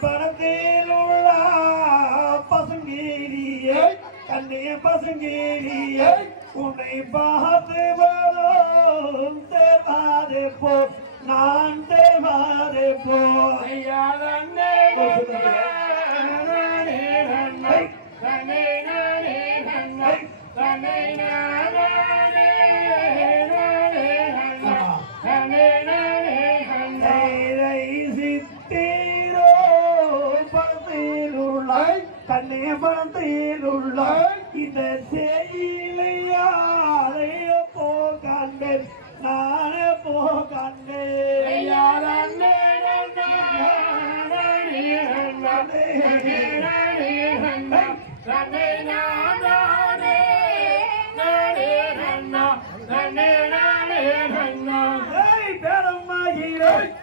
படத்தில் உள்ள பசுங்கீரியை கண்ணே பசுங்கீரியை உன்னை பார்த்து வரும் தேவாதே போ நான் தேவாதே போ கண்ணே படத்தில் உள்ள இந்த செய்யிலையாரைய போ கண்டேன் நானே போ கண்டேன்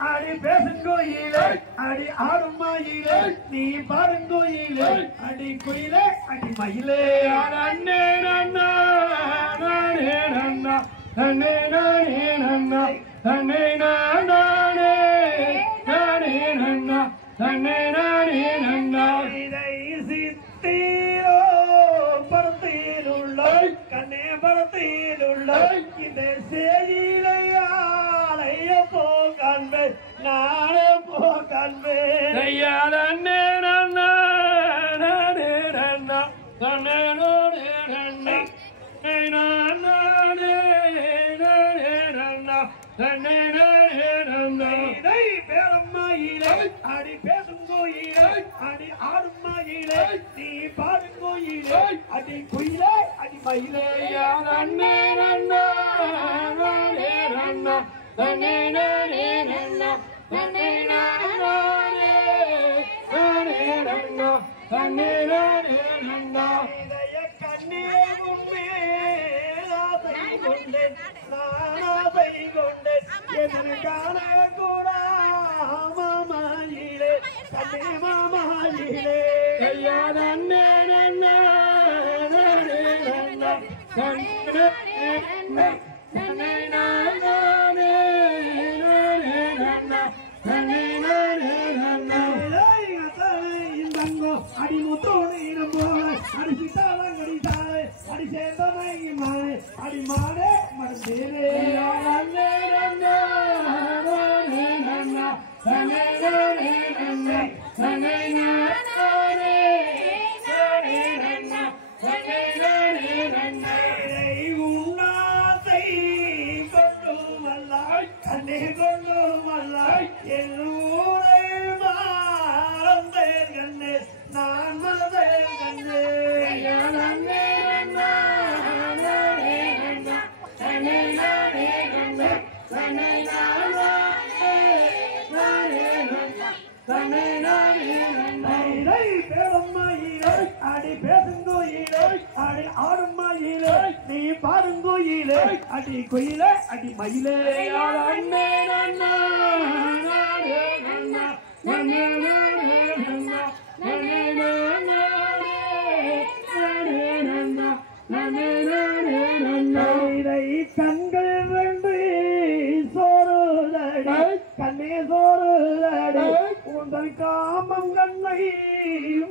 அடி பேசுங்கோயிலே அடி ஆடுமாயிலே நீ பாடுங்கோயிலே அடி குயிலே அடி மயிலே அண்ணே நன்னா நானே நன்னா அண்ணே நானே நன்னா அண்ணே நானே நானே நன்னா அண்ணே நானே நன்னா இதை சித்தீரோ பரத்தில் உள்ள கண்ணே பரத்தில் உள்ள இந்த செய்யிலையாலைய போ கண்பே நானே போ கண்பே அண்ணே நன்னா நானே நன்னா அண்ணே நானே நன்னா நானே நானே நன்னா அண்ணே நானே நன்னா இதை பேரம்மாயிலே அடி பேசும் கோயிலே அடி ஆடும் மாயிலே நீ பாடும் கோயிலே அடி குயிலே அடி மயிலே அண்ணே நன்னா நானே நன்னா அண்ணே நானே நன்னா அண்ணே நானே நானே நன்னா அண்ணே நானே நன்னா இதய கண்ணே உம்மே ஆசை கொண்டேன் நான் ஆசை கொண்டேன் எதற்கான கூட மாமாயிலே கண்ணே மாமாயிலே அண்ணே நன்னா நானே நன்னா அண்ணே நன்னா அண்ணே நானே அடி முத்தோடு போல அடி சித்தாளங்கடி தாழே அடி சேர்ந்தனை மானே அடி மானே மறந்தேனே அண்ணே நன்னா நானே நன்னா அண்ணே நானே நன்னா அண்ணே நானே நானே நன்னா அண்ணே நானே நன்னா உன்னாசை கொண்டு வல்லாய் கண்ணே கொண்டு வல்லாய் என் ஊரை மாறந்தேன் கண்ணே நான் மறந்தேன் கண்ணே அண்ணே நன்னா நானே நன்னா அண்ணே நானே நன்னா அண்ணே நானே நானே நன்னா அண்ணே நானே நன்னா இதை பேரம்மாயிலே அடி பேசுங்கோயிலே அடி ஆடுமாயிலே நீ பாடுங்கோயிலே அடி குயிலே அடி மயிலே அண்ணே நன்னா நானே நன்னா அண்ணே நானே நன்னா அண்ணே நானே நானே நன்னா அண்ணே நானே நன்னா இதை கண்கள் வென்று சோறுதடி கண்ணே சோறுதடி உங்கள் காமம் கண்ணை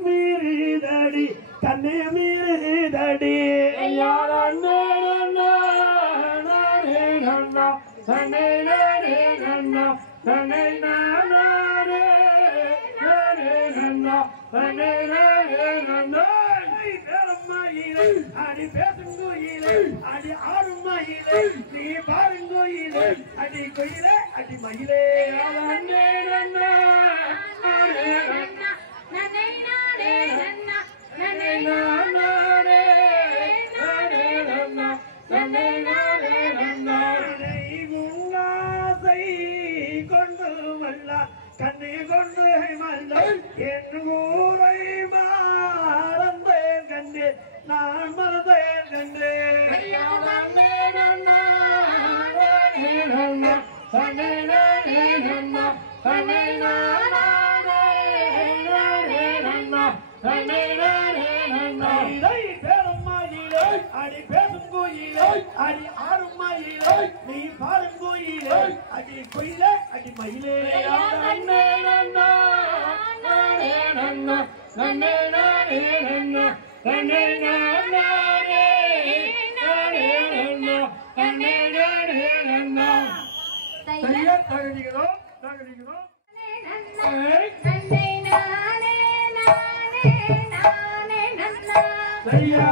மீறிதடி கண்ணே மீறிதடி அண்ணே நன்னா நானே நன்னா அண்ணே நானே நன்னா அண்ணே நானே நானே நன்னா அண்ணே நானே நன்னா பேரம்மாயிலே அடி பேசுங்கோயிலே அடி ஆடுமாயிலே நீ பாருங்கோயிலே அடி கோயிலே அடி மயிலே அண்ணே நன்னா நானே நன்னா அண்ணே நானே நன்னா அண்ணே நானே நானே நன்னா அண்ணே நானே நன்னா உன்னாசை கொண்டு வல்லா கண்ணே கொண்டு வல்ல என் ஊரை மாறந்தேன் கண்ணே நான் மறந்தேன் கண்ணே அண்ணே நன்னா நானே நன்னா அண்ணே நானே நன்னா அண்ணே நானே நானே நன்னா அண்ணே நானே நன்னா இதை பேரம்மாயிலே அடி ஆறும் மயிலே நீ பாடும் கோயிலே அடி கொயிலே அடி மயிலே நன்னே நன்னா நானே நன்னா நன்னே நானே நன்னா நன்னே நானே நானே நன்னா நன்னே நானே நன்னா சரியா தகுதிக்கிறோம் தகுதிக்கிறோம் நன்னே நானே நானே நானே நன்னா சரியா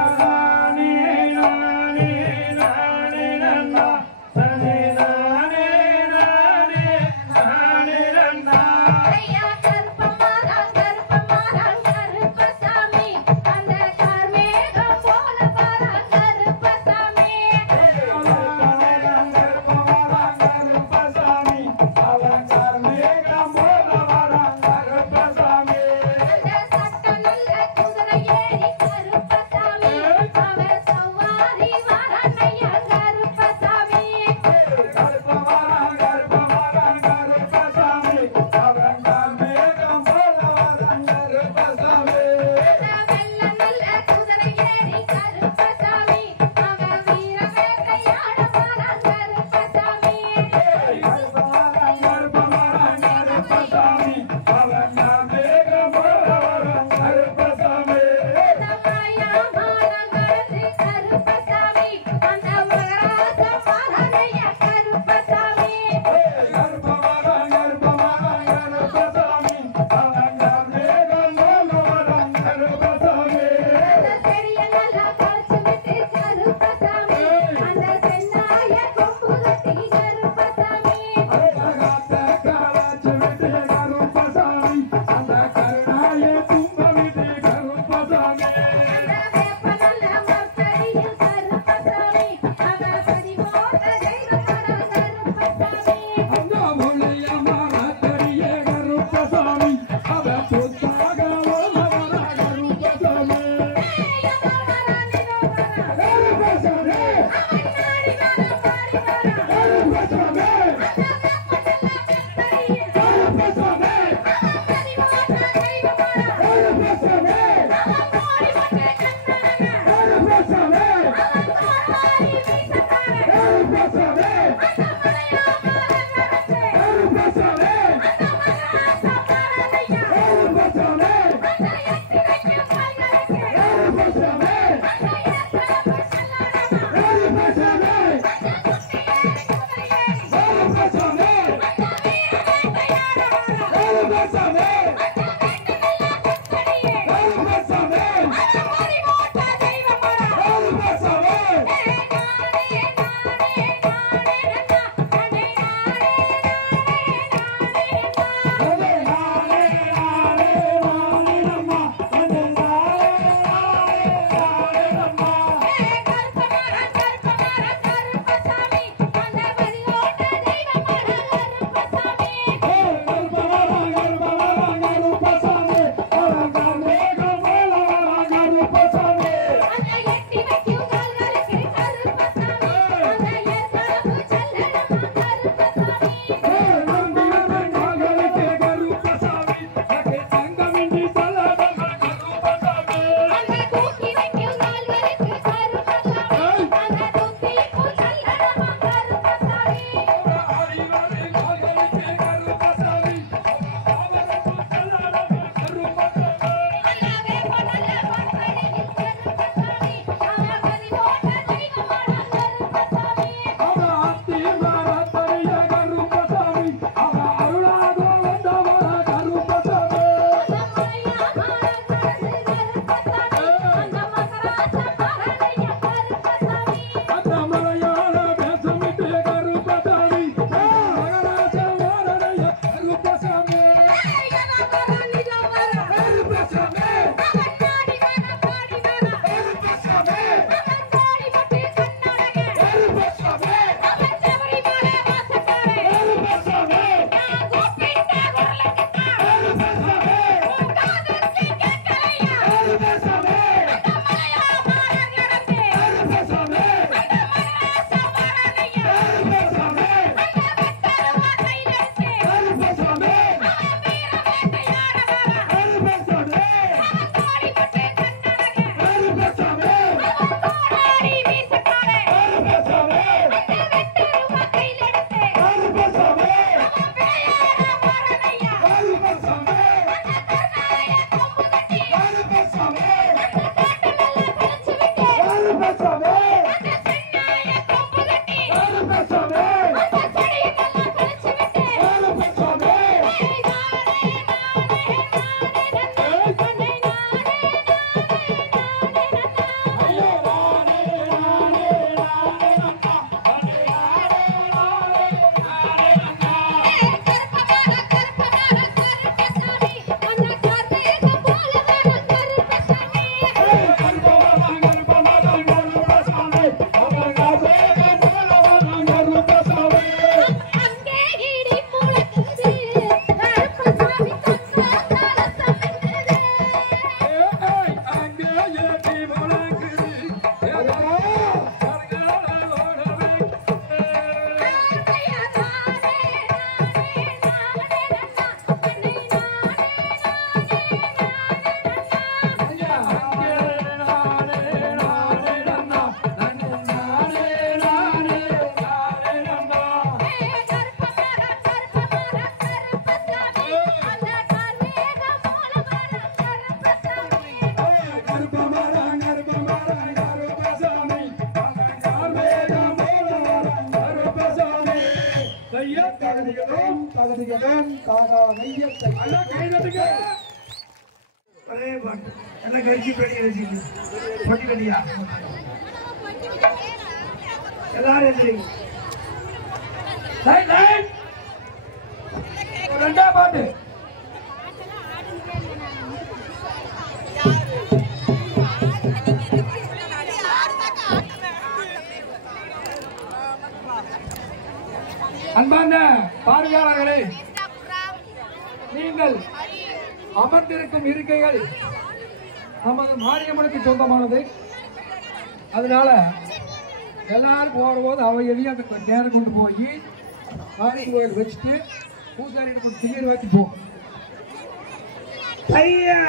கைதடிக்கிறேன் காதா மையத்தை எல்லாம் கை தட்டுங்க. ஒரே பாட்டு எல்லாம் கழிச்சு பெட்டி வச்சுக்கு பொட்டி கட்டியா எல்லாரும் எழுதுறீங்க. லைன் லைன் ரெண்டாம் பாட்டு அன்பார்ந்த பார்வையாளர்களே, நீங்கள் அமர்ந்திருக்கும் இருக்கைகள் நமது மாரியம்மனுக்கு சொந்தமானது. அதனால எல்லாரும் போகிற போது அவையவையும் அந்த நேரம் கொண்டு போய் மாரியம்மன் கோயில் வச்சுட்டு பூசாரி கொண்டு திணீர் வச்சு போகும். ஐயா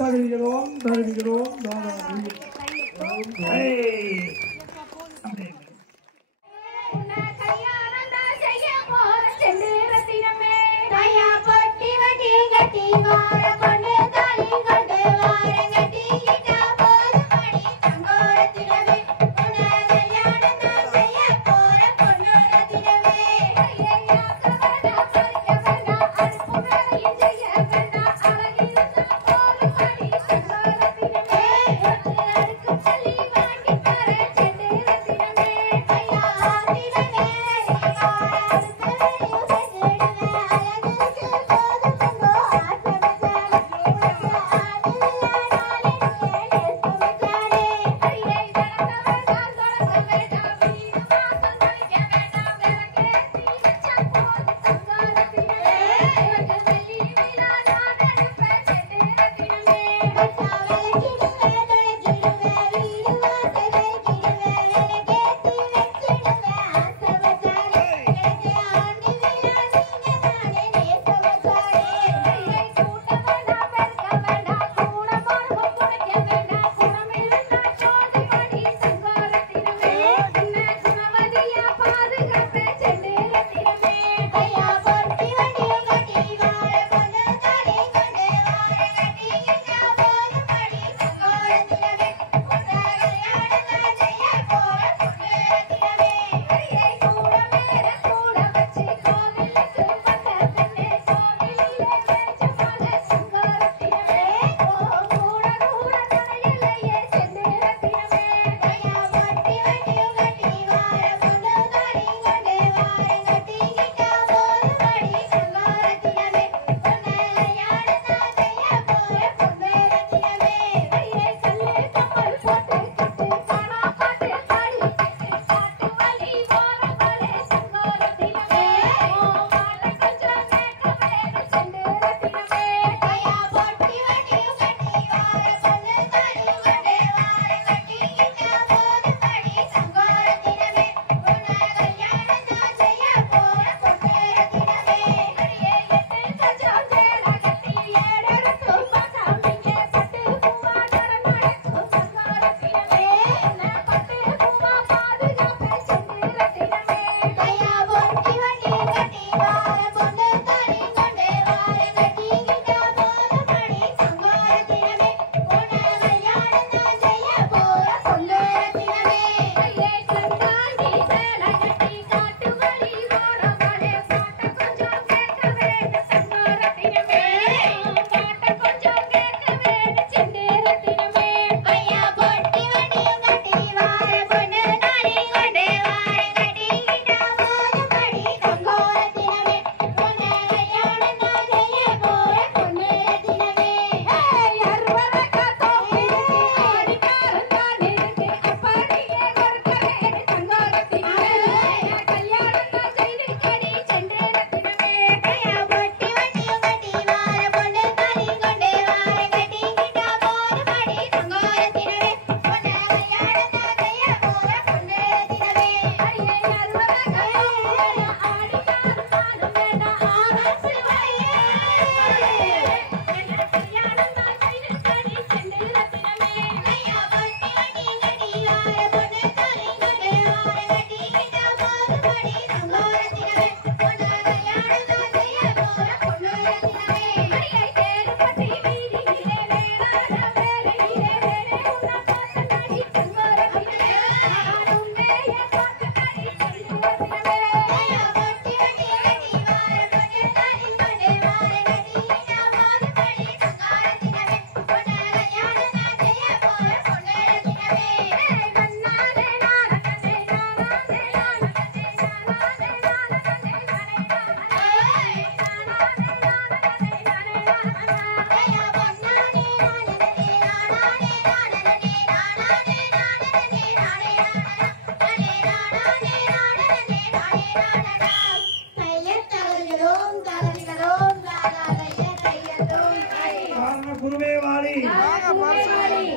தருகிறோம் தருகிறோம்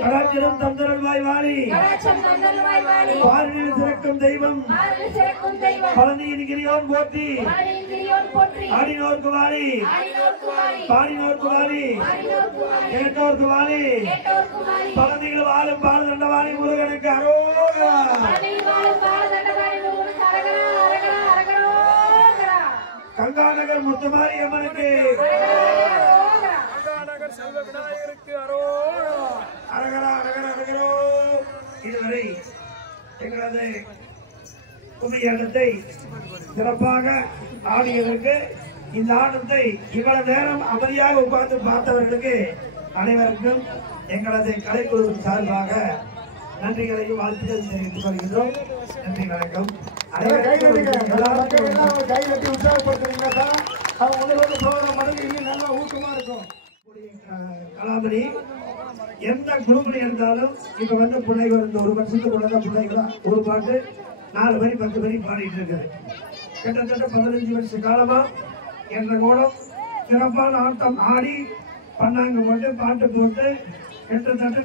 கடாட்சியம் தந்தருள்வாய் வாழி பாரினில் சிறக்கும் தெய்வம் பழனியின் கிரியோன் போற்றி ஆடினோர்க்கு வாழி பாடினோர்க்கு வாழி கேட்டோர்க்கு வாழி பழனியில் வாழும் பாலதண்ட வாழி முருகனுக்கு அரோகரா. கங்காநகர் முத்துமாரி அம்மனுக்கு செல்வ விநாயகருக்கு அரோகரா அரகரா அரகர அரகரோ. இதுவரை எங்களது கும்மியாட்டத்தை சிறப்பாக ஆடியதற்கு இந்த ஆட்டத்தை இவ்வளவு நேரம் அமைதியாக உட்கார்ந்து பார்த்தவர்களுக்கு அனைவருக்கும் எங்களது கலைக்குழுவின் சார்பாக நன்றிகளையும் வாழ்த்துக்கள் தெரிவித்துக் கொள்கின்றோம். நன்றி வணக்கம். கையெட்டி உற்சாகப்படுத்துறீங்களா? நல்லா ஊக்கமா இருக்கும். கலாமணி எந்த குழுமணி இருந்தாலும் இப்ப வந்து பிள்ளைகள் இந்த ஒரு வருஷத்துக்குள்ளதான் பிள்ளைகளா ஒரு பாட்டு 4 வரி 10 வரி பாடிட்டு இருக்குது. கிட்டத்தட்ட 15 வருஷ காலமா என்ற கோலம் சிறப்பான ஆட்டம் ஆடி பண்ணாங்க போட்டு பாட்டு போட்டு கிட்டத்தட்ட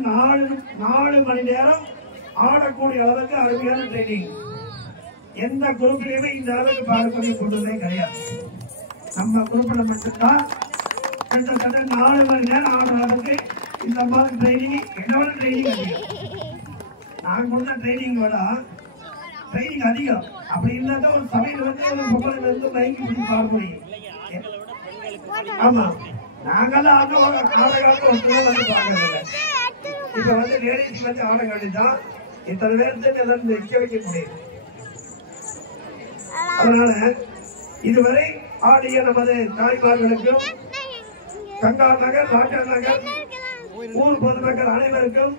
4 மணி நேரம் ஆடக்கூடிய அளவுக்கு அருமையான ட்ரைனிங். எந்த குரூப்லயுமே இந்த அளவுக்கு பாடக்கூடிய பொருளே கிடையாது. நம்ம குரூப்ல மட்டும்தான் கிட்டத்தட்ட 4 மணி நேரம் ஆடுற அளவுக்கு இந்த மாதிரி ட்ரைனிங் என்னோட ட்ரைனிங் அதிகம். நான் கொடுத்த ட்ரைனிங் விட ட்ரைனிங் அதிகம். அப்படி இருந்தா தான் ஒரு சபையில் வந்து ஒரு பொம்பளை வந்து மயங்கி பிடிச்சி பாட முடியும். ஆமா, நாங்கெல்லாம் ஆடகாலத்தில் ஒருத்தர் வந்து பாடுறதில்லை. இப்ப வந்து லேடிஸ் வந்து ஆடகாலி தான் இத்தனை பேருக்கு நிக்க வைக்க முடியும். அதனால இதுவரை ஆடிய நமது தாய்மார்களுக்கும் கங்கா நகர் நாட்டா நகர் ஊர் பொதுமக்கள் அனைவருக்கும்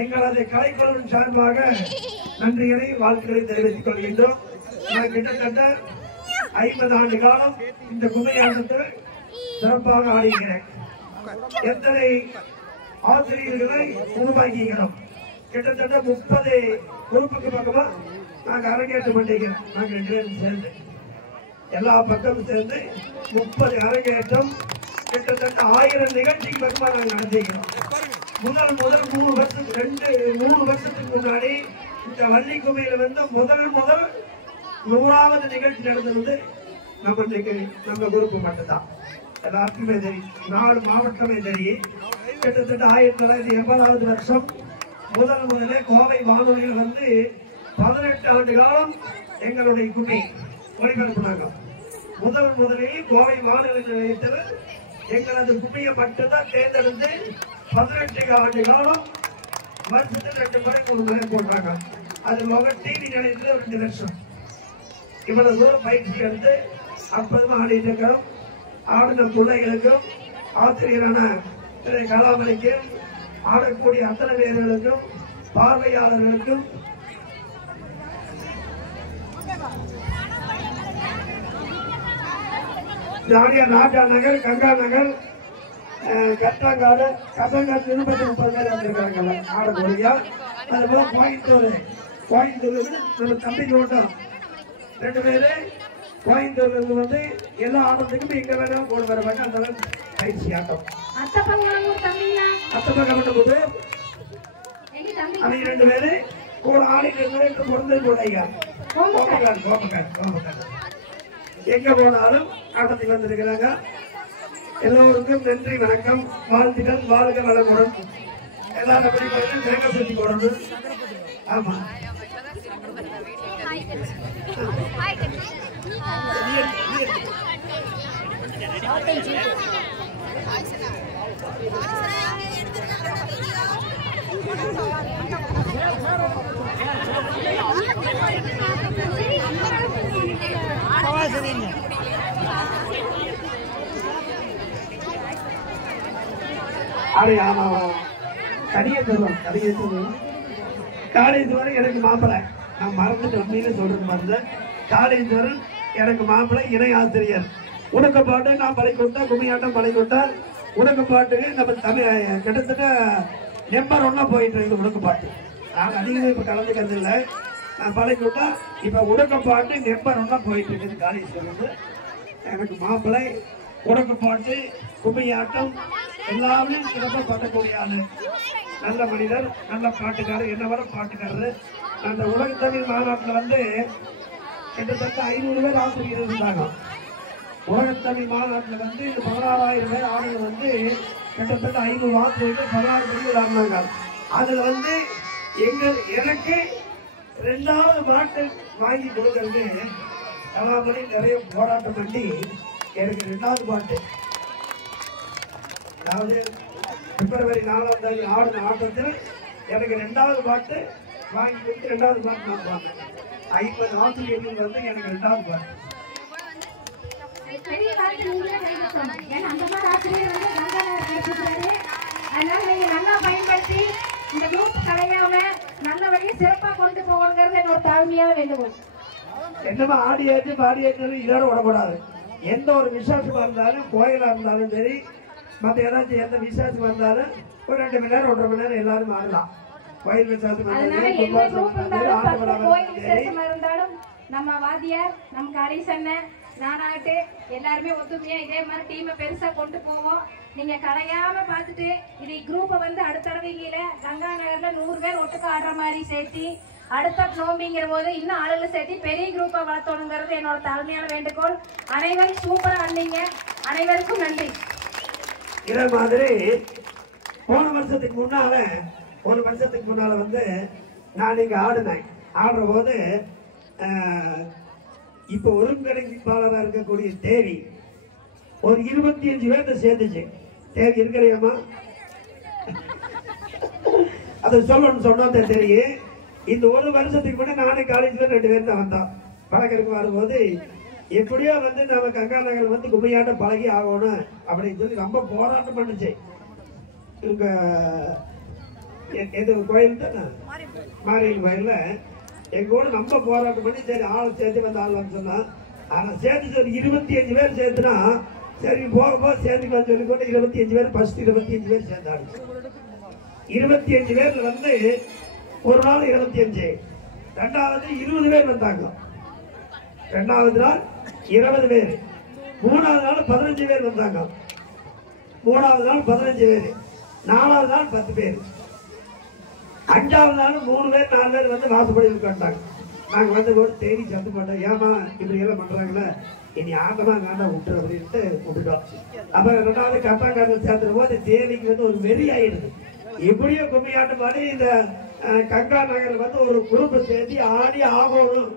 எங்களது கலைக்குழுவின் சார்பாக நன்றிகளை வாழ்த்துக்களை தெரிவித்துக் கொள்கின்றோம். நான் கிட்டத்தட்ட 50 ஆண்டு காலம் இந்த கும்மியாட்டத்தில் சிறப்பாக ஆடுகிறேன். எத்தனை ஆசிரியர்களை உருவாக்குகிறோம். கிட்டத்தட்ட 30 குரூப்புக்கு பக்கமா நாங்க அரங்கேற்றம் பண்ணிக்கிறோம். நாங்க 2 பேரும் சேர்ந்து எல்லா பக்கமும் சேர்ந்து 30 அரங்கேற்றம் கிட்டத்தட்ட 1000 நிகழ்ச்சிக்கு பக்கமா நாங்க நடத்திக்கிறோம். முதல் 3 வருஷத்துக்கு முன்னாடி இந்த வள்ளி கும்மியில வந்து முதல் 100வது நிகழ்ச்சி நடந்தது நம்ம குரூப் மட்டும்தான். எல்லாருக்குமே தெரியும், 4 மாவட்டமே தெரியும். கிட்டத்தட்ட 1980வது வருஷம் முதலே கோவை வானொலியில் வந்து 18 ஆண்டு காலம் எங்களுடைய கும்மி ஒளிபரப்புனாங்க. முதலில் கோவை வானொலி நிலையத்தில் எங்களது கும்மியை மட்டும்தான் தேர்ந்தெடுத்து 18 ஆண்டு காலம் வருஷத்துக்கு 2 முறை 3 முறை போட்டாங்க. அது போக டிவி நிலையத்தில் 2 வருஷம் இவ்வளவு தூரம் பயிற்சி எடுத்து அற்புதமா ஆடிட்டு இருக்கிறோம். ஆடின பிள்ளைகளுக்கும் ஆசிரியரான திரு கலாமணிக்கும் ஆடக்கூடிய அத்தனை பேர்களுக்கும் பார்வையாளர்களுக்கும் நாட்டா நகர் கங்கா நகர் கட்டாங்காடு 230 பேர் வந்திருக்காங்க ஆடக்கூடியா. அதுபோல கோயம்புத்தூர் நம்ம தம்பி தோட்டம் 2 பேரு கோயம்புத்தூர்ல இருந்து வந்து எல்லா ஆட்டத்துக்கும் எங்க வேணாலும் போட வரவாங்க. அந்த அளவுக்கு பயிற்சி ஆட்டம் அத்தப்பக்கம் போது அவங்க 2 பேரு கூட ஆடிட்டு பிறந்தது கூட எங்க போனாலும் ஆட்டத்துக்கு வந்திருக்கிறாங்க. எல்லோருக்கும் நன்றி வணக்கம் வாழ்த்துக்கள். வாழ்க வளமுடன். எல்லாரும் தேங்காய் செஞ்சு போடணும். ஆமா, காலேஜ் வரை எனக்கு மாப்பிள்ளை. நான் மறந்துட்டு உண்மையில சொல்றது மாதிரி காலேஜ் வரை எனக்கு மாப்பிள்ளை இணை ஆசிரியர். உனக்கப்பாட்டு நான் பழைக்கொட்டா கும்மியாட்டம் பழைக்கொட்டா உனக்கப்பாட்டுக்கு நம்ம தமிழ் கிட்டத்தட்ட நம்பர் 1 போயிட்டு இருக்கு. உனக்கப்பாட்டு நான் அதிகமாக இப்ப கலந்துக்கிறது இல்லை. நான் பழைக்கொட்டா இப்ப உனக்கப்பாட்டு நம்பர் 1 போயிட்டு இருக்குது. காலேஜ் வந்து எனக்கு மாப்பிள்ளை உனக்கப்பாட்டு கும்மியாட்டம் எல்லாமே சிறப்பாக பண்ணக்கூடிய ஆளு. நல்ல மனிதர், நல்ல பாட்டுக்காரர், என்ன விட பாட்டுக்காரர். அந்த உலக தமிழ் மாநாட்டில் வந்து கிட்டத்தட்ட 500 பேர் ஆசிரியர் இருந்தாங்க. உலகத்தமிழ் மாநாட்டில் வந்து 16,000 பேர் ஆளுநர் வந்து கிட்டத்தட்ட 500 ஆசிரியர்கள் 16 பேர் ஆடினாங்க. அதில் வந்து எனக்கு 2வது மாட்டு வாங்கி கொடுக்கறது கலாமணி நிறைய போராட்டம் பண்ணி எனக்கு 2வது பாட்டு, அதாவது பிப்ரவரி 4ஆம் தேதி ஆடின ஆட்டத்தில் எனக்கு 2வது பாட்டு வாங்கி கொடுத்து 2வது பாட்டு நான் பாடினேன். 50 ஆசிரியர்கள் வந்து எனக்கு 2வது பாட்டு. பெரிய காலத்துல நீங்களே கைவிட்டோம். ஏன்னா அந்த மாதிரி ஆசிரியர் வந்து கங்காநகர் கிடைச்சிருக்காரு. அதனால நீங்க நல்லா பயன்படுத்தி இந்த குரூப் கலையாம நல்ல வழியை சிறப்பா கொண்டு போகணுங்கிறது என்னோட தாழ்மையான வேண்டுகோள். என்னமா ஆடியாச்சு பாடியாச்சு இதோட விடக்கூடாது. எந்த ஒரு விசேஷமா இருந்தாலும், கோயிலா இருந்தாலும் சரி, மற்ற ஏதாச்சும் எந்த விசேஷமா இருந்தாலும் ஒரு 2 மணி நேரம் 1.5 மணி நேரம் எல்லாரும் ஆடலாம். கோயில் விசேஷம் அதனால எந்த குரூப் இருந்தாலும் கோயில் விசேஷமா இருந்தாலும் நம்ம வாத்தியார், நம்ம கணேசண்ணன், நானாட்டு எல்லாருமே ஒத்துமையா இதே மாதிரி டீமை பெருசா கொண்டு போவோம். நீங்க கலையாம பார்த்துட்டு இது குரூப்பை வந்து அடுத்த தடவையில கங்காநகர்ல 100 பேர் ஒட்டுக்க ஆடுற மாதிரி சேர்த்தி அடுத்த நோம்பிங்கிற போது இன்னும் ஆளுகளை சேர்த்து பெரிய குரூப்பை வளர்த்தணுங்கிறது என்னோட தாழ்மையான வேண்டுகோள். அனைவரும் சூப்பரா ஆனீங்க. அனைவருக்கும் நன்றி. இதே மாதிரி போன வருஷத்துக்கு முன்னால வந்து நான் இங்க ஆடினேன். ஆடுற போது இப்ப ஒருங்கிணைப்பாளராக இருக்கக்கூடிய தேவி ஒரு 25 பேர்த்த சேர்ந்துச்சு. தேவி இருக்கிறியாமா? அதை சொல்லணும்னு சொன்னா தெரியும். இந்த ஒரு வருஷத்துக்கு முன்னாடி நானே காலேஜ்ல 2 பேர் தான் வந்தோம். பழக்கருக்கு வரும்போது எப்படியோ வந்து நம்ம கங்காநகர் வந்து கும்மியாட்டம் பழகி ஆகணும் அப்படின்னு சொல்லி ரொம்ப போராட்டம் பண்ணுச்சு. இவங்க எது கோயில் தானே, மாரியம்மன் கோயில்ல எங்க கூட ரொம்ப போராட்டம் பண்ணி சரி ஆளை சேர்த்து வந்து ஆள் சொன்னா, ஆனா சேர்த்து சரி 25 பேர் சேர்த்துனா சரி போக போக சேர்த்துக்கலாம் சொல்லி கொண்டு 25 பேர் ஃபர்ஸ்ட் 25 பேர் சேர்ந்தாடு. 25 பேர்ல வந்து ஒரு நாள் 25, 2வது 20 பேர் வந்தாங்க. 2வது நாள் 20 பேர், 3வது நாள் 15 பேர் வந்தாங்க. 3வது நாள் 15 பேர், 4வது நாள் 10 பேர், 5வது நாள் 3 பேர் 4 பேர் வந்து வாசப்படி உட்காண்டாங்க. நாங்க வந்து கூட தேடி சத்து போட்டோம். ஏமா இப்படி எல்லாம் பண்றாங்களே, இனி ஆட்டமா வேண்டாம் விட்டு அப்படின்ட்டு விட்டுட்டோம். அப்புறம் 2வது கட்டாங்காட்டில் சேர்த்துற போது தேவிக்கு வந்து ஒரு வெறி ஆயிடுது. எப்படியோ கும்மியாட்டம் பாடி இந்த கங்கா நகர் வந்து ஒரு குரூப்பை சேர்த்து ஆடி ஆகணும்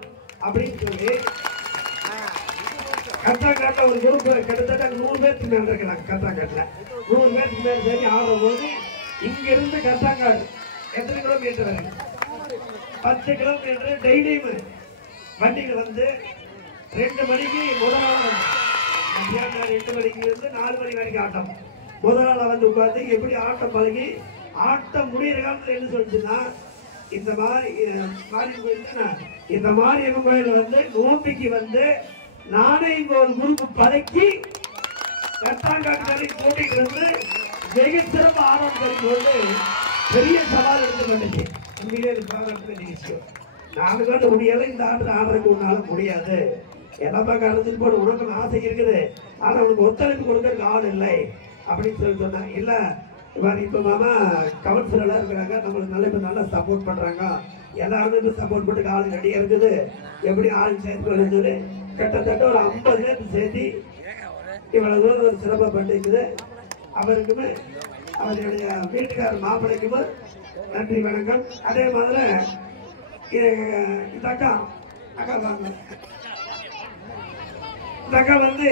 அப்படின்னு சொல்லி கட்டாங்காட்டில் ஒரு குரூப் கிட்டத்தட்ட 100 பேருக்கு மேல இருக்கிறாங்க. கட்டாங்காட்டில் 100 பேருக்கு மேல சேர்த்து ஆடுற போது இங்க இருந்து கட்டாங்காடு எத்தனை கிலோமீட்டர் வரைக்கும்? 10 கிலோமீட்டர் டெய்லியும் வண்டிகள் வந்து 2 மணிக்கு முதல் நாள் மத்தியானம் 2 மணிக்கு இருந்து 4 மணி வரைக்கும் ஆட்டம். முதல் நாள் வந்து உட்காந்து எப்படி ஆட்டம் பழகி ஆட்டம் முடிகிற காலத்துல என்ன சொல்லிச்சுன்னா, இந்த மாரியம்மன் கோயில் தானே, இந்த மாரியம்மன் கோயில வந்து நோம்பிக்கு வந்து நானே இங்க ஒரு குரூப் பழக்கி கட்டாங்காட்டு கூட்டிட்டு வந்து வெகு சிறப்பு ஆர்வம் கிடைக்கும்போது பெரிய சவால் எடுத்து வந்துச்சு. உண்மையிலே பாராட்ட வேண்டிய விஷயம். நானும் காட்ட முடியல, இந்த ஆடுறதுக்கு உன்னால முடியாது, எல்லா காலத்துக்கு போட உனக்கு ஆசை இருக்குது, ஆனா உனக்கு ஒத்துழைப்பு கொடுக்கறதுக்கு ஆள் இல்லை அப்படின்னு சொல்லி சொன்னேன். இல்ல இப்ப மாமா கவுன்சிலர் இருக்கிறாங்க, நம்மளுக்கு நல்ல இப்ப நல்லா சப்போர்ட் பண்றாங்க, எல்லாருமே இப்ப சப்போர்ட் பண்ணி ஆள் ரெடியா இருக்குது, எப்படி ஆள் சேர்த்து சொல்லி கிட்டத்தட்ட ஒரு 50 பேருக்கு சேர்த்து இவ்வளவு தூரம் ஒரு சிறப்பா பண்ணிக்குது. அவருக்குமே அவருடைய வீட்டுக்காரர் மாப்பிள்ளைக்குமே நன்றி வணக்கம். அதே மாதிரி இந்த அக்கா வாங்க, இந்த அக்கா வந்து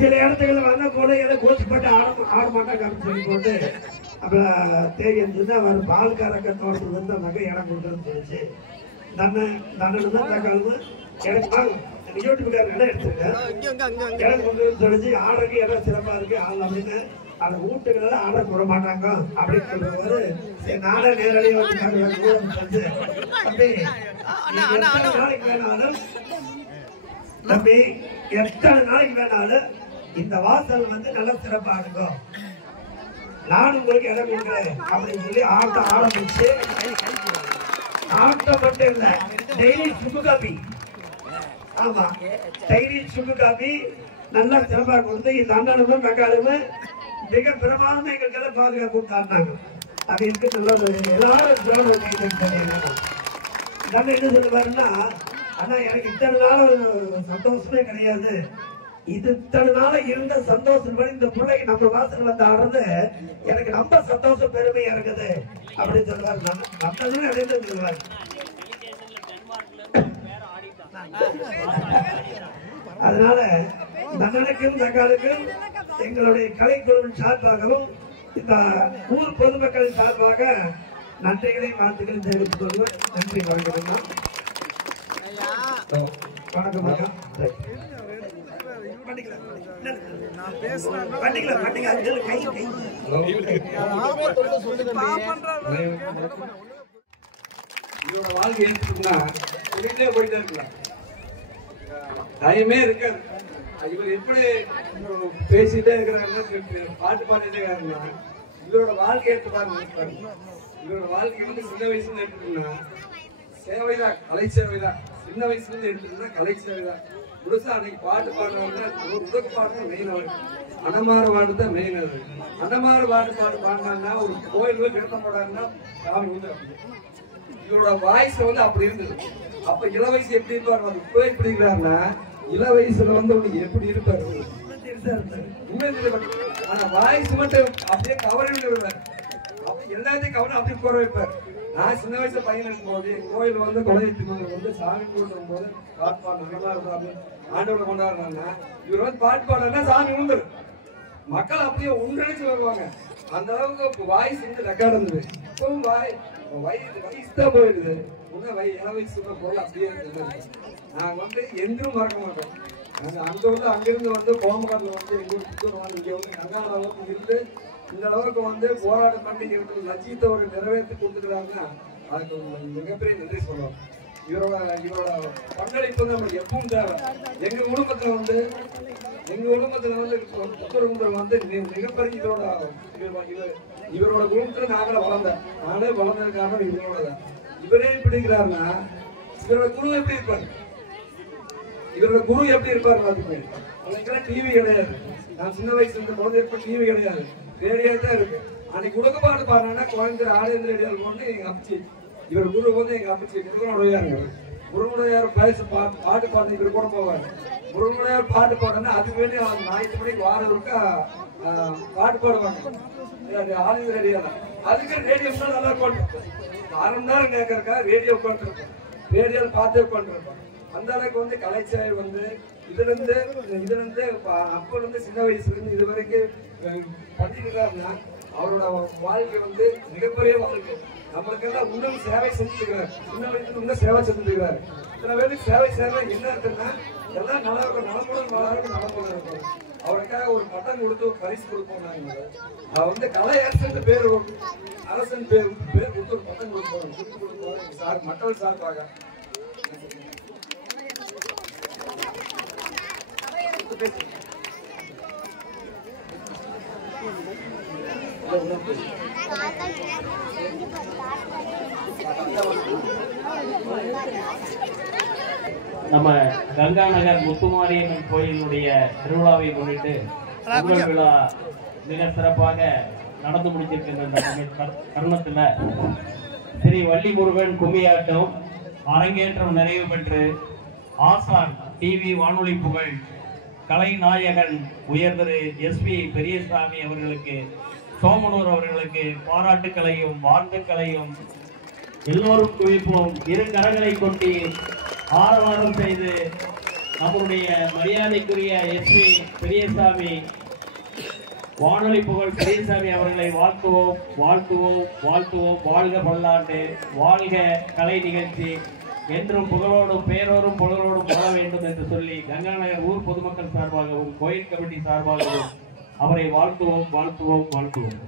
சில இடத்துக்கு வந்தா கூட ஏதோ கோச்சு போட்டு ஆட மாட்டாங்க அப்படின்னு சொல்லி போட்டு அப்புறம் தேவைன்னு அவர் பால்கார கட்டோடத்துல வந்து அந்த அக்கா இடம் கொடுக்குறேன்னு சொல்லிச்சு. தண்ணன் தான் தக்காளு எனக்கு யூடியூப்காரர் இடம் எடுத்துருக்கேன், இடம் கொடுக்குறேன்னு சொல்லிச்சு. ஆடுறதுக்கு இடம் சிறப்பா இருக்கு ஆள் அப்படின்னு அந்த வீட்டுகள ஆட போட மாட்டாங்க அப்படின்னு சொல்லும்போது சரி நானே நேரடியாக வந்து சொல்லி அப்படி நாளைக்கு வேணாலும் தம்பி எத்தனை நாளைக்கு வேணாலும் இந்த வாசல் வந்து நல்லா சிறப்பா இருக்கும், நான் உங்களுக்கு இடம் கொடுக்குறேன் அப்படின்னு சொல்லி ஆட்டம் ஆரம்பிச்சு. ஆட்டம் மட்டும் இல்ல, டெய்லி சுக்கு காபி, ஆமா டெய்லி சுக்கு காபி நல்லா சிறப்பா கொடுத்து இந்த அண்ணனும் கக்காலுமே மிக பிரமாதமா எங்களுக்கு பாதுகாப்பு கொடுத்தாங்க. அது இருக்கு. நல்லா எல்லாரும் என்ன சொல்லுவாருன்னா, ஆனா எனக்கு இத்தனை நாள் சந்தோஷமே கிடையாது, இது இத்தனை நாள இருந்த சந்தோஷம் இந்த பிள்ளைக்கு நம்ம வாசல் வந்து ஆடுறது எனக்கு ரொம்ப சந்தோஷம் பெருமையா இருக்குது அப்படின்னு சொல்லுவாரு. மற்றதும் அடைந்து சொல்லுவாரு. அதனால மன்னனுக்கும் தக்காளுக்கும் எங்களுடைய கலைக்குழுவின் சார்பாகவும் இந்த ஊர் பொதுமக்கள் சார்பாக நன்றிகளையும் வாழ்த்துக்களையும் தெரிவித்துக் கொள்வோம். நன்றி. வணக்கம். வணக்கம். இதோட வாழ்க்கை எடுத்துட்டோம்னா வீட்டிலே போயிட்டே இருக்கலாம், டைமே இருக்காது. இவர் எப்படி பேசிட்டே இருக்கிறாருன்னா, பாட்டு பாடிட்டே இருக்காருன்னா, இதோட வாழ்க்கை எடுத்து பாருங்க. இதோட வாழ்க்கை வந்து சின்ன வயசுல எடுத்துட்டோம்னா சேவைதான், கலை சேவைதான். சின்ன வயசுல இருந்து எடுத்துட்டோம்னா கலை சேவைதான். முழுசா அன்னைக்கு பாட்டு பாடுறவங்க உதவி பாடுறது மெயின். அவருக்கு அன்னமாறு பாடு தான் மெயின். அது அன்னமாறு பாடு பாடினாங்கன்னா ஒரு கோயில் போய் கிடத்த போடாருன்னா சாமி வந்து இவரோட வாய்ஸ் வந்து அப்படி இருந்தது. அப்ப இள வயசு எப்படி இருப்பாரு, அது இப்போ எப்படி இருக்கிறாருன்னா இள வயசுல வந்து அவனுக்கு எப்படி இருப்பாரு ஆனா வாய்ஸ் மட்டும் அப்படியே கவரில் விடுவார். அப்படி எல்லாத்தையும் கவனம் அப்படி போற வைப்பார். நான் சின்ன வயசு பையன் இருக்கும் போது கோயில் வந்து குலதெய்வத்துக்கு வந்து சாமி கூட்டும் போது பாட்டு பாடு நல்லா இருந்தாரு, ஆண்டவரை கொண்டாடுறாங்கன்னா இவர் வந்து பாட்டு பாடுறா சாமி உண்டுரு, மக்கள் அப்படியே உண்டடிச்சு வருவாங்க. அந்த அளவுக்கு வாய்ஸ் வந்து ரெக்கார்டு இருந்தது. இப்பவும் வயசு தான் போயிடுது. இன்னும் இள வயசு பொருள் அப்படியே இருக்குது. நாங்க வந்து எங்கும் மறக்க மாட்டோம். அங்க வந்து அங்கிருந்து வந்து கோமகாட்டில் வந்து எங்க ஊர் புத்தூர் வந்து இங்க வந்து கங்கான அளவுக்கு இருந்து இந்த அளவுக்கு வந்து போராட்டம் பண்ணி இருக்கிற லட்சியத்தை ஒரு நிறைவேற்றி கொடுத்துக்கிறாங்கன்னா அதுக்கு மிகப்பெரிய நன்றி சொல்லுவோம். இவரோட பங்களிப்பு வந்து நம்மளுக்கு எப்பவும் தேவை. எங்க குடும்பத்துல வந்து புத்தூர் வந்து மிகப்பெரிய இவரோட குடும்பத்துல நாங்களே வளர்ந்தேன். நானே வளர்ந்ததுக்காக இவரோட இவரே பிடிக்கிறாருன்னா இவரோட குரு எப்படி இருப்பாரு, இவரோட குரு எப்படி இருப்பாரு பார்த்துக்கோங்க. அன்னைக்கெல்லாம் டிவி கிடையாது. நான் சின்ன வயசுல இருந்த போது எப்ப டிவி கிடையாது, ரேடியோ தான் இருக்கு. அன்னைக்கு உலகப்பாடு பாடுறாங்கன்னா குழந்தை ஆடியந்த ரேடியோ வந்து எங்க அப்பச்சி, இவர் குரு வந்து எங்க அப்பச்சி முருகனுடையாருங்க. முருகனுடையார் பேச பாட்டு பாடு இவர் கூட போவாரு. முருகனுடையார் பாட்டு பாடுறேன்னா அதுக்கு வேண்டி ஞாயிற்று மணிக்கு வாரம் இருக்கா பாட்டு பாடுவாங்க ஆடியந்த ரேடியோல. அதுக்கு ரேடியோ நல்லா உட்காந்துருப்போம். அரை மணி நேரம் கேட்கறக்கா ரேடியோ உட்காந்துருப்போம், ரேடியோல பார்த்து உட்காந்துருப்போம். அந்த அளவுக்கு வந்து கலைச்சேவை வந்து இதுல இருந்து அப்ப இருந்து சின்ன வயசுல இருந்து இது வரைக்கும் பண்ணிருக்காருன்னா அவரோட வாழ்க்கை வந்து மிகப்பெரிய வாழ்க்கை. நம்மளுக்கெல்லாம் இன்னும் சேவை செஞ்சுருக்காரு. சின்ன வயசுல இன்னும் சேவை செஞ்சுருக்காரு. சில பேருக்கு சேவை சேவை என்ன இருக்குன்னா எல்லாம் நலமுடன் நலமுடன் இருக்கும். அவருக்காக ஒரு பட்டம் கொடுத்து ஒரு பரிசு கொடுப்போம். நாங்க வந்து கலை அரசன் பேர் அரசன் பேர் கொடுத்து ஒரு பட்டம் கொடுப்போம் சார் மக்கள் சார்பாக. நம்ம கங்கா நகர் முத்துமாரியம்மன் கோயிலுடைய திருவிழாவை முன்னிட்டு பொங்கல் விழா மிக சிறப்பாக நடந்து முடிச்சிருக்கின்ற தருணத்துல ஸ்ரீ வள்ளிமுருகன் கும்மியாட்டம் அரங்கேற்றம் நிறைவு பெற்று ஆசான் டிவி வானொலி புகழ் கலைநாயகன் உயர்திரு எஸ்பி பெரியசாமி அவர்களுக்கு, சோமனூர் அவர்களுக்கு பாராட்டுக்களையும் வாழ்த்துக்களையும் எல்லோரும் குவிப்போம். இரு கரங்களை கொட்டி ஆரவாரம் செய்து நம்முடைய மரியாதைக்குரிய எஸ்பி பெரியசாமி வானொலி புகழ் பெரியசாமி அவர்களை வாழ்த்துவோம் வாழ்த்துவோம் வாழ்த்துவோம். வாழ்க பல்லாண்டு, வாழ்க கலை நிகழ்ச்சி என்றும் புகழோடும் பேரோடும் புகழோடும் வாழ வேண்டும் என்று சொல்லி கங்கா நகர் ஊர் பொதுமக்கள் சார்பாகவும் கோயில் கமிட்டி சார்பாகவும் அவரை வாழ்த்துவோம் வாழ்த்துவோம் வாழ்த்துவோம்.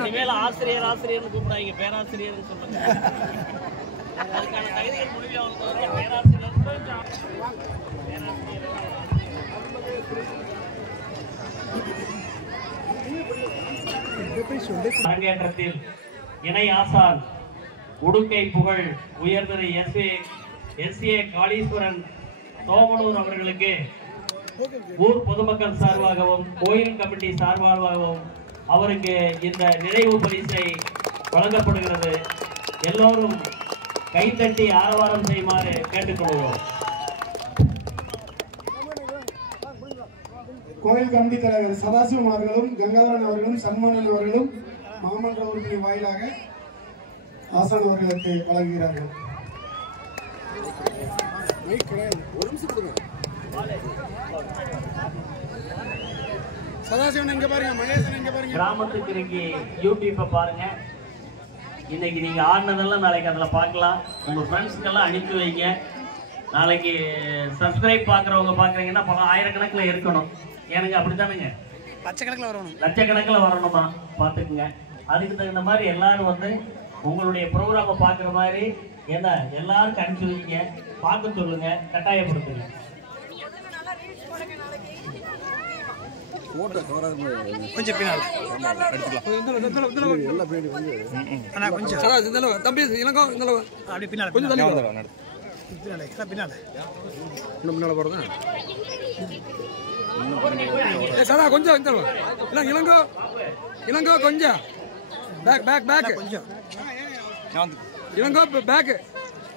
இனிமேல் ஆசிரியர் ஆசிரியர்னு கூப்பிடாங்க, பேராசிரியர்னு சொல்லுங்க. அதுக்கான தகுதிகள் முடிவு பேராசிரியர் அரங்கேற்றத்தில் இணை ஆசான் உடுக்கை புகழ் உயர்திரு எஸ்.ஏ. காளீஸ்வரன் சோமனூர் அவர்களுக்கு ஊர் பொதுமக்கள் சார்பாகவும் கோயில் கமிட்டி சார்பாகவும் அவருக்கு இந்த நினைவு பரிசை வழங்கப்படுகிறது. எல்லோரும் கைத்தட்டி ஆரவாரம் செய்யுமாறு கேட்டுக்கொள்கிறோம். கோயில் கமிட்டி தலைவர் சதாசிவம் அவர்களும் கங்காதரன் அவர்களும் சண்முகன் அவர்களும் மாமன்ற உறுப்பினர் வாயிலாக ஆசான் அவர்களுக்கு வழங்குகிறார்கள். சதாசிவன் இங்க பாருங்க, மகேசன் இங்க பாருங்க. கிராமத்துக்கு இன்னைக்கு யூடியூப்பை பாருங்க. இன்னைக்கு நீங்க ஆடினதெல்லாம் நாளைக்கு அதில் பார்க்கலாம். உங்க ஃப்ரெண்ட்ஸுக்கெல்லாம் அனுப்பி வைங்க. நாளைக்கு சப்ஸ்கிரைப் பார்க்குறவங்க பார்க்குறீங்கன்னா பல ஆயிரக்கணக்கில் இருக்கணும். எனக்கு அப்படித்தானுங்க, லட்சக்கணக்கில் வரணுமா பார்த்துக்குங்க. அதுக்கு தகுந்த மாதிரி எல்லாரும் வந்து உங்களுடைய ப்ரோக்ராமை பார்க்குற மாதிரி என்ன எல்லாருக்கும் அனுப்பி வைங்க, பார்க்க சொல்லுங்க, கட்டாயப்படுத்துங்க. கொஞ்சம் பின்னால் தம்பி இளங்கம் அப்படி பின்னால் கொஞ்சம் பின்னால் பின்னால் போடுறேன். சடா கொஞ்சம் இல்லை இளங்கோ இளங்கோ கொஞ்சம் பேக் பேக் பேக் கொஞ்சம் இளங்கோ பேக்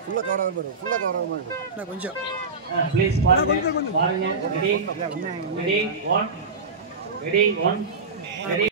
ஃபுல்லாக கவர் ஆகிற மாதிரி ஃபுல்லாக கவர் ஆகிற மாதிரி இல்லை கொஞ்சம் ப்ளீஸ் பாருங்க. Ready 1 ready 1 ready